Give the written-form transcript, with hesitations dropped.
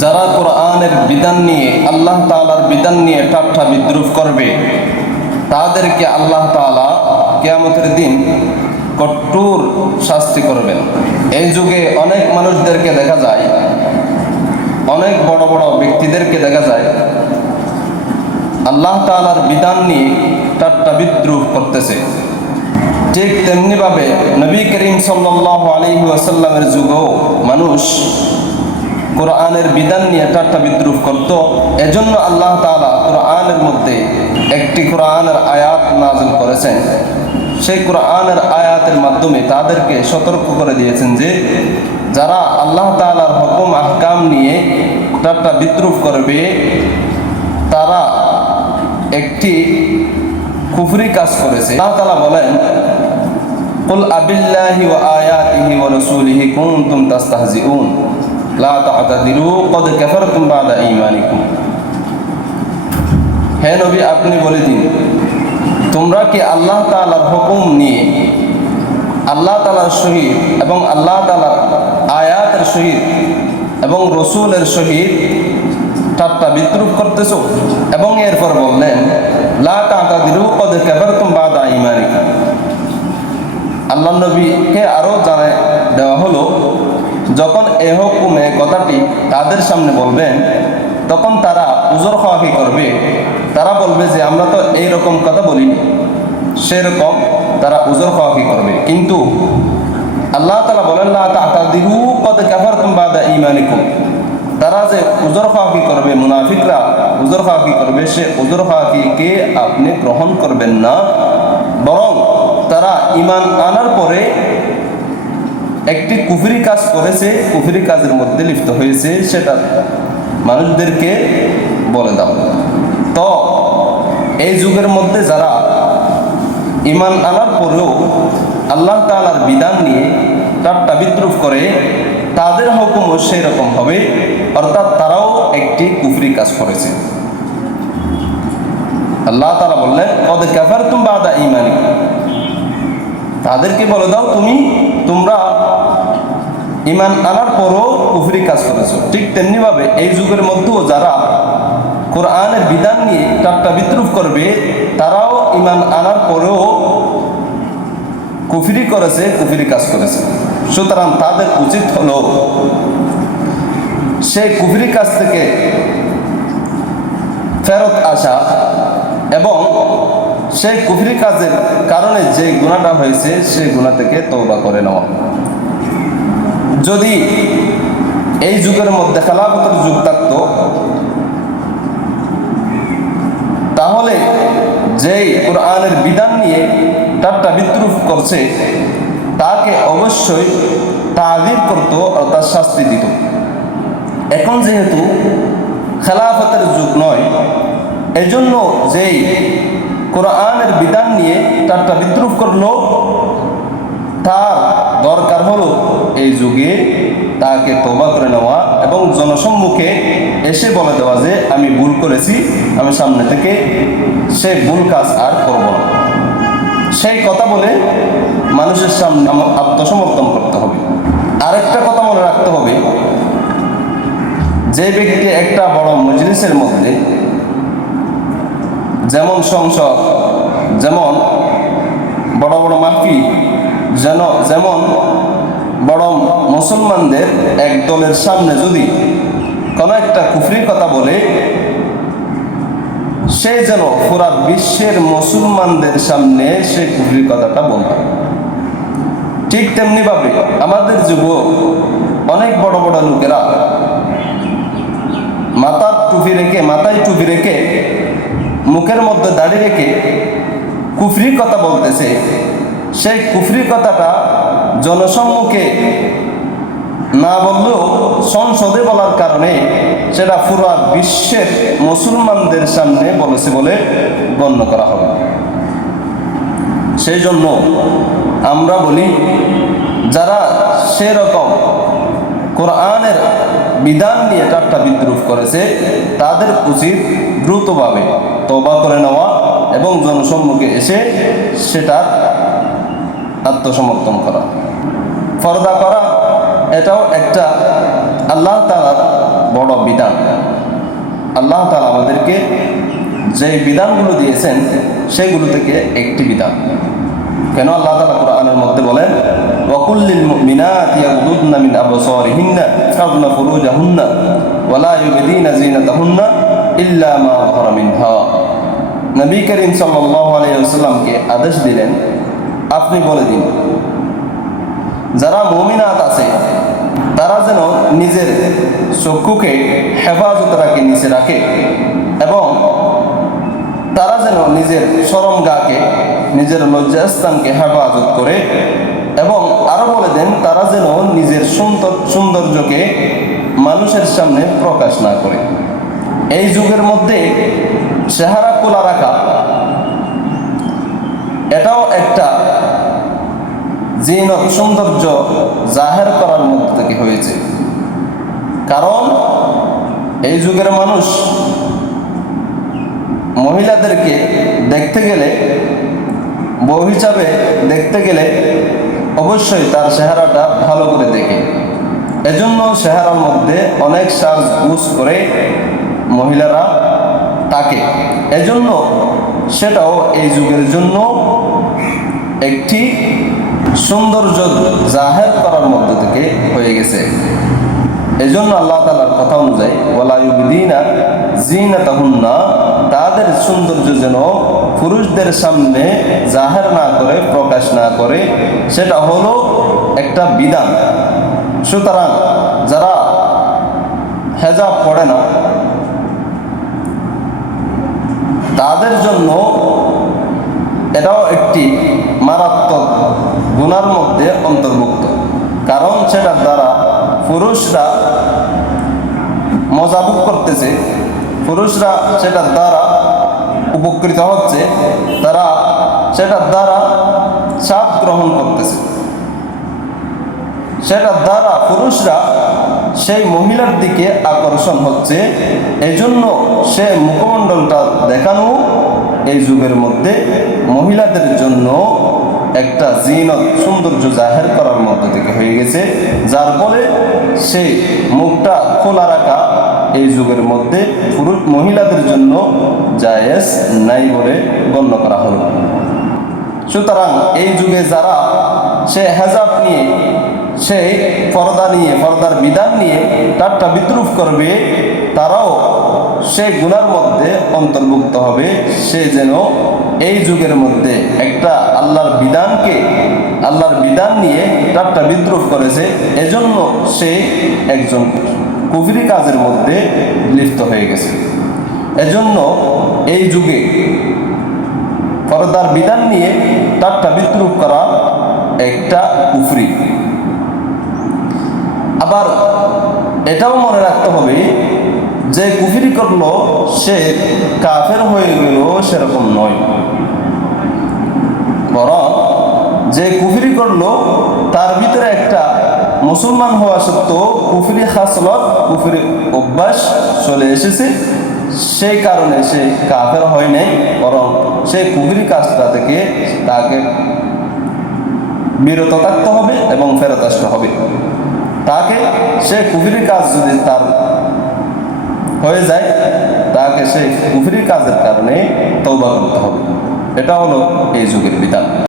যারা কোরআনের বিধান নিয়ে আল্লাহ তাআলার বিধান নিয়ে ঠাট্টা বিদ্রুপ করবে তাদেরকে আল্লাহ তাআলা কিয়ামতের দিন কঠোর শাস্তি করবেন। এই যুগে অনেক মানুষদেরকে দেখা যায়, অনেক বড় বড় ব্যক্তিদেরকে দেখা যায় আল্লাহ তাআলার বিধান নিয়ে ঠাট্টা বিদ্রুপ করতেছে। ঠিক তেমনিভাবে নবী করিম সাল্লাল্লাহু আলাইহি ওয়াসাল্লামের যুগেও মানুষ কোরআনের বিধান নিয়ে ঠাট্টা বিদ্রুপ করত। এজন্য আল্লাহ তাআলা কোরআনের মধ্যে একটি কোরআনের আয়াত নাযিল করেছেন। সেই কোরআনের আয়াতের মাধ্যমে তাদেরকে সতর্ক করে দিয়েছেন যে যারা আল্লাহ তাআলার হুকুম আহকাম নিয়ে ঠাট্টা বিদ্রুপ করবে তারা একটি কুফরি কাজ করেছে। আল্লাহ তাআলা বলেন, কুল আবিল্লাহি ওয়া আয়াতিহি ওয়া রাসূলিহি কুনতুম তাস্তাহজিউন লা তা'তাদিরু ক্বাদ কাফারতুম বা'দা ঈমানিকুম। হে নবী, আপনি বলে দিন, তোমরা কি আল্লাহ তাআলার হুকুম নিয়ে আল্লাহ তাআলার সহিত এবং আল্লাহ তাআলার আয়াতের সহিত এবং রাসূলের সহিত ঠাট্টা বিদ্রুপ করতেছো? এবং এরপর বললেন, লা তা'তাদিরু ক্বাদ কাফারতুম বা'দা ঈমানিকুম। আল্লাহ নবীকে আরো জানায় দেওয়া হলো, যখন এ হুকুমে কথাটি তাদের সামনে বলবেন তখন তারা উজর খাওয়াকি করবে। তারা বলবে যে আমরা তো এইরকম কথা বলিনি, সেরকম তারা উজর খাওয়াকি করবে। কিন্তু আল্লাহ তাআলা বলেন, লা তা'তাদিরু ক্বাদ কাফারতুম বা'দা ঈমানিকুম। তারা যে উজর খাওয়াকি করবে, মুনাফিকরা উজর খাওয়াকি করবে, সে উজর খাওয়াকিকে আপনি গ্রহণ করবেন না, বরং তারা ঈমান আনার পরে একটি কুফরি কাজ করেছে, কুফরি কাজের মধ্যে লিপ্ত হয়েছে, সেটা মানুষদেরকে বলে দাও। তো এই যুগের মধ্যে যারা ঈমান আনার পরেও আল্লাহ তাআলার বিধান নিয়ে ঠাট্টা বিদ্রুপ করে তাদের হুকুমও সেই রকম হবে, অর্থাৎ তারাও একটি কুফরি কাজ করেছে। আল্লাহ তাআলা বললেন, ক্বাদ কাফারতুম বা'দা ঈমানিকুম। তাদেরকে বলে দাও, তোমরা ঈমান আনার পরও কুফরি কাজ করেছো। ঠিক তেমনিভাবে এই যুগের মধ্যেও যারা কোরআনের বিধান নিয়ে ঠাট্টা বিদ্রুপ করবে তারাও ঈমান আনার পরেও কুফরি করেছে, কুফরি কাজ করেছে। সুতরাং তাদের উচিত হলো সেই কুফরি কাজ থেকে ফেরত আসা এবং সেই কুফরি কাজের কারণে যে গুনাহটা হয়েছে সেই গুনাহ থেকে তওবা করে নেওয়া। যদি এই যুগের মধ্যে খেলাফতের যুগ থাকতো তাহলে যেই কোরআনের বিধান নিয়ে ঠাট্টা বিদ্রুপ করছে তাকে অবশ্যই তাযীর করত, অর্থাৎ শাস্তি দিত। এখন যেহেতু খেলাফতের যুগ নয়, এজন্য যেই কোরআনের বিধান নিয়ে ঠাট্টা বিদ্রুপ করলো তার দরকার হলো এই যুগে তাকে তওবা করে নেওয়া এবং জনসম্মুখে এসে বলে দেওয়া যে আমি ভুল করেছি, আমি সামনে থেকে সেই ভুল কাজ আর করব না। সেই কথা বলে মানুষের সামনে আত্মসমর্পণ করতে হবে। আরেকটা কথা মনে রাখতে হবে, যে ব্যক্তি একটা বড় মজলিসের মধ্যে, যেমন সংসদ, যেমন বড় বড় মাহফিল, যেমন বড় মুসলমানদের এক দলের সামনে যদি কোনো একটা কুফরির কথা বলে, সে যেন পুরা বিশ্বের মুসলমানদের সামনে সেই কুফরির কথাটা বলবে। ঠিক তেমনিভাবে আমাদের যুব অনেক বড় বড় লোকেরা মাথায় টুপি রেখে মুখের মধ্যে দাড়ি রেখে কুফরি কথা বলতেছে। সেই কুফরি কথাটা জনসম্মুখে না বললেও সংসদে বলার কারণে সেটা পুরো বিশ্বের মুসলমানদের সামনে বলেছে বলে গণ্য করা হবে। সেই জন্য আমরা বলি, যারা সেরকম কোরআনের বিধান নিয়ে ঠাট্টা বিদ্রুপ করেছে তাদের উচিত দ্রুতভাবে তওবা করে নেওয়া এবং জনসম্মুখে এসে সেটা আত্মসমর্পণ করা। পর্দা করা এটাও একটা আল্লাহ তাআলার বড় বিধান। আল্লাহ তাআলা আমাদেরকে যে বিধানগুলো দিয়েছেন সেগুলো থেকে একটি বিধান। কেন আল্লাহ তাআলা কোরআনের মধ্যে বলেন, ওয়াকুল লিল মুমিনাতি ইয়াগুদুদনা মিন আবসারিহিন্না ওয়াহফাযনা ফুরুজাহুন্না ওয়ালা ইউবদিনা যিনাতাহুন্না ইল্লা মা যাহারা মিনহা। নবী করিম সাল্লাল্লাহু আলাইহি ওয়াসাল্লামকে আদেশ দিলেন, আপনি বলে দিন যারা মুমিনাত আছে তারা যেন নিজের চক্ষুকে হেফাজত রাখে, নিচে রাখে, এবং তারা যেন নিজের শরমগাহকে, নিজের লজ্জাস্থানকে হেফাজত করে, এবং আরো বলে দেন তারা যেন নিজের সৌন্দর্যকে মানুষের সামনে প্রকাশ না করে। এই যুগের মধ্যে চেহারা খোলা রাখা এটাও একটা জিনত, সৌন্দর্য জাহের করার মধ্যে থেকে হয়েছে। কারণ এই যুগের মানুষ মহিলাদেরকে দেখতে গেলে, বউ হিসাবে দেখতে গেলে অবশ্যই তার চেহারাটা ভালো করে দেখে। এজন্য চেহারার মধ্যে অনেক সাজগোজ করে মহিলারা থাকে। এজন্য সেটাও এই যুগের জন্য একটি সৌন্দর্য জাহের করার মধ্যে থেকে হয়ে গেছে। এজন্য আল্লাহ তাআলার কথা অনুযায়ী ওয়ালা ইউবদিনা যিনাতাহুন্না, তাদের সৌন্দর্য যেন পুরুষদের সামনে জাহের না করে, প্রকাশ না করে, সেটা হলো একটা বিধান। সুতরাং যারা হেজাব পড়ে না তাদের জন্য এটাও একটি মারাত্মক গুনার মধ্যে অন্তর্ভুক্ত। কারণ সেটার দ্বারা পুরুষরা মজা ভোগ করতেছে, পুরুষরা সেটার দ্বারা উপকৃত হচ্ছে, তারা সেটার দ্বারা স্বাদ গ্রহণ করতেছে, সেটার দ্বারা পুরুষরা সেই মহিলার দিকে আকর্ষণ হচ্ছে। এজন্য সে মুখমণ্ডলটা দেখানো এই যুগের মধ্যে মহিলাদের জন্য একটা জিনত, সৌন্দর্য জাহের করার মধ্যে থেকে হয়ে গেছে, যার ফলে সেই মুখটা খোলা রাখা এই যুগের মধ্যে পুরুষ মহিলাদের জন্য জায়েজ নাই বলে গণ্য করা হলো। সুতরাং এই যুগে যারা সে হেজাব নিয়ে, সেই পর্দা নিয়ে, পর্দার বিধান নিয়ে ঠাট্টা বিদ্রুপ করবে, তারাও সেই গুনার মধ্যে অন্তর্ভুক্ত হবে। সে যেন এই যুগের মধ্যে একটা আল্লাহর বিধান নিয়ে ঠাট্টা বিদ্রুপ করেছে, এজন্য সে একজন কুফরি কাজের মধ্যে লিপ্ত হয়ে গেছে। এজন্য এই যুগে পর্দার বিধান নিয়ে ঠাট্টা বিদ্রুপ করা একটা কুফরি। আবার এটাও মনে রাখতে হবে যে কুফরি করলো সে কাফের হয়ে গেল সেরকম নয়, বরং যে কুফরি করলো তার ভিতরে একটা মুসলমান হওয়া সত্ত্বেও কুফরি খাসলত, কুফরি অভ্যাস চলে এসেছে, সেই কারণে সে কাফের হয় নাই, বরং সে কুফরি কাজটা থেকে তাকে বিরত থাকতে হবে এবং ফেরত আসতে হবে। তাকে সে কুফরি কাজ যদি তার হয়ে যায়, তাকে সেই কুফরি কাজের কারণে তওবা করতে হবে। এটা হলো এই যুগের বিধান।